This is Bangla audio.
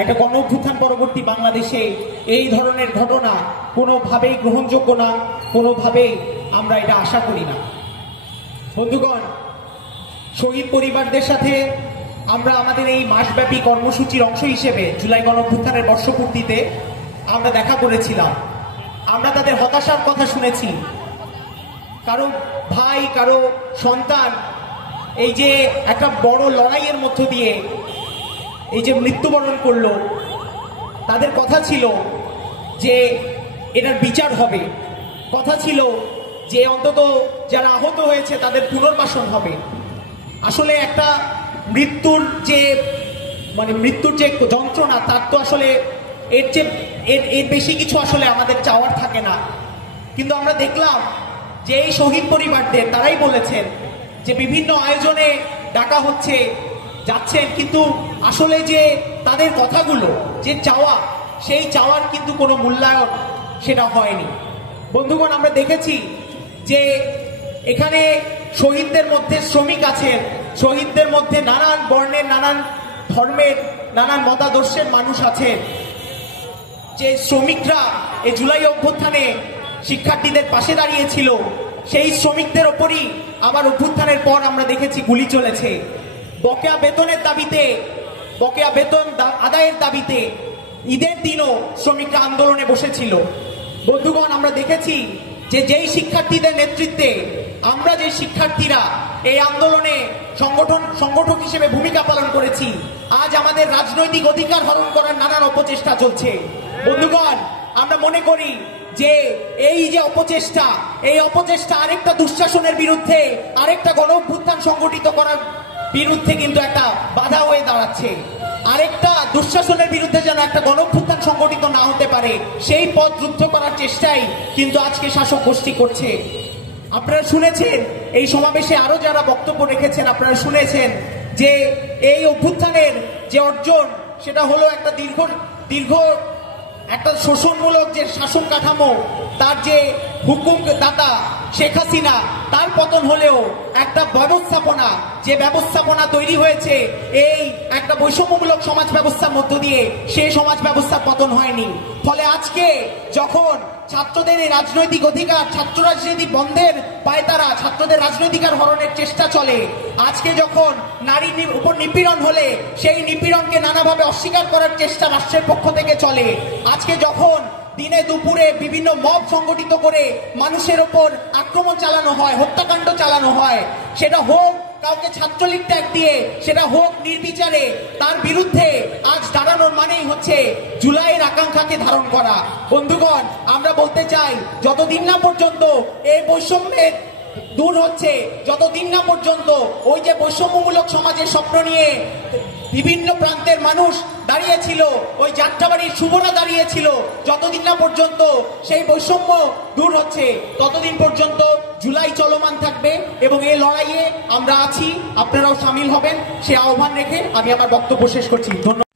একটা গণ অভ্যুত্থান পরবর্তী বাংলাদেশে এই ধরনের ঘটনা কোনোভাবেই গ্রহণযোগ্য না, কোনোভাবেই আমরা এটা আশা করি না। বন্ধুগণ, শহীদ পরিবারদের সাথে আমরা আমাদের এই মাসব্যাপী কর্মসূচির অংশ হিসেবে জুলাই গণ অভ্যুত্থানের বর্ষপূর্তিতে আমরা দেখা করেছিলাম। আমরা তাদের হতাশার কথা শুনেছি। কারো ভাই, কারো সন্তান এই যে একটা বড় লড়াইয়ের মধ্য দিয়ে এই যে মৃত্যুবরণ করলো, তাদের কথা ছিল যে এটার বিচার হবে, কথা ছিল যে অন্তত যারা আহত হয়েছে তাদের পুনর্বাসন হবে। আসলে একটা মৃত্যুর যে যন্ত্রণা, তার তো আসলে এর বেশি কিছু আসলে আমাদের চাওয়ার থাকে না। কিন্তু আমরা দেখলাম যে এই শহীদ পরিবারদের তারাই বলেছেন যে বিভিন্ন আয়োজনে ডাকা হচ্ছে, যাচ্ছেন, কিন্তু আসলে যে তাদের কথাগুলো যে চাওয়া, সেই চাওয়ার কিন্তু কোনো মূল্যায়ন সেটা হয়নি। বন্ধুগণ, আমরা দেখেছি যে এখানে শহীদদের মধ্যে শ্রমিক আছেন, শহীদদের মধ্যে নানান বর্ণের, নানান ধর্মের, নানান মতাদর্শের মানুষ আছেন। যে শ্রমিকরা এই জুলাই অভ্যুত্থানে শিক্ষার্থীদের পাশে দাঁড়িয়েছিল, সেই শ্রমিকদের ওপরই আবার অভ্যুত্থানের পর আমরা দেখেছি গুলি চলেছে। বকেয়া বেতনের দাবিতে, বকেয়া বেতন আদায়ের দাবিতে ঈদের দিনও শ্রমিকরা আন্দোলনে বসেছিল। বন্ধুগণ, আমরা দেখেছি যে যেই শিক্ষার্থীদের নেতৃত্বে আমরা, যে শিক্ষার্থীরা এই আন্দোলনে সংগঠক হিসেবে ভূমিকা পালন করেছি, আজ আমাদের রাজনৈতিক অধিকার হরণ করার নানান অপচেষ্টা চলছে। বন্ধুগণ, আমরা মনে করি যে এই যে অপচেষ্টা, এই অপচেষ্টা আরেকটা দুঃশাসনের বিরুদ্ধে, আরেকটা গণ অভ্যুত্থান সংগঠিত করার বিরুদ্ধে কিন্তু একটা বাধা হয়ে দাঁড়াচ্ছে। আরেকটা দুঃশাসনের বিরুদ্ধে যেন একটা গণ অভ্যুত্থান সংগঠিত না হতে পারে, সেই পথ রুদ্ধ করার চেষ্টাই কিন্তু আজকে শাসক গোষ্ঠী করছে। আপনারা শুনেছেন এই সমাবেশে আরো যারা বক্তব্য রেখেছেন, আপনারা শুনেছেন যে এই অভ্যুত্থানের যে অর্জন, সেটা হলো একটা দীর্ঘ একটা শোষণমূলক যে শাসন কাঠামো, তার যে হুকুমদাতা শেখ হাসিনা, তার পতন হলেও একটা ব্যবস্থাপনা, যে ব্যবস্থাপনা তৈরি হয়েছে এই একটা বৈষম্যমূলক সমাজ ব্যবস্থার মধ্য দিয়ে, সেই সমাজ ব্যবস্থার পতন হয়নি। ফলে আজকে যখন ছাত্রদের এই রাজনৈতিক অধিকার, ছাত্র রাজনীতি বন্ধের পায়তারা, ছাত্রদের রাজনৈতিক হরণের চেষ্টা চলে, আজকে যখন নারীর উপর নিপীড়ন হলে সেই নিপীড়নকে নানাভাবে অস্বীকার করার চেষ্টা রাষ্ট্রের পক্ষ থেকে চলে, আজকে যখন দিনে দুপুরে বিভিন্ন মব সংগঠিত করে মানুষের ওপর আক্রমণ চালানো হয়, হত্যাকাণ্ড চালানো হয়, সেটা হোক কাউকে ছাত্রলীগ ট্যাগ দিয়ে, সেটা হোক নির্বিচারে, তার বিরুদ্ধে আজ দাঁড়ানোর মানেই হচ্ছে জুলাইয়ের আকাঙ্ক্ষাকে ধারণ করা। বন্ধুগণ, আমরা বলতে চাই, যতদিন না পর্যন্ত এই বৈষম্যের দূর হচ্ছে, যতদিন না পর্যন্ত ওই যে বৈষম্যমূলক সমাজের স্বপ্ন নিয়ে বিভিন্ন প্রান্তের মানুষ দাঁড়িয়েছিল, ওই যাত্রাবাড়ির শুভরা দাঁড়িয়েছিল, যতদিন না পর্যন্ত সেই বৈষম্য দূর হচ্ছে, ততদিন পর্যন্ত জুলাই চলমান থাকবে। এবং এই লড়াইয়ে আমরা আছি, আপনারাও সামিল হবেন, সে আহ্বান রেখে আমি আমার বক্তব্য শেষ করছি। ধন্যবাদ।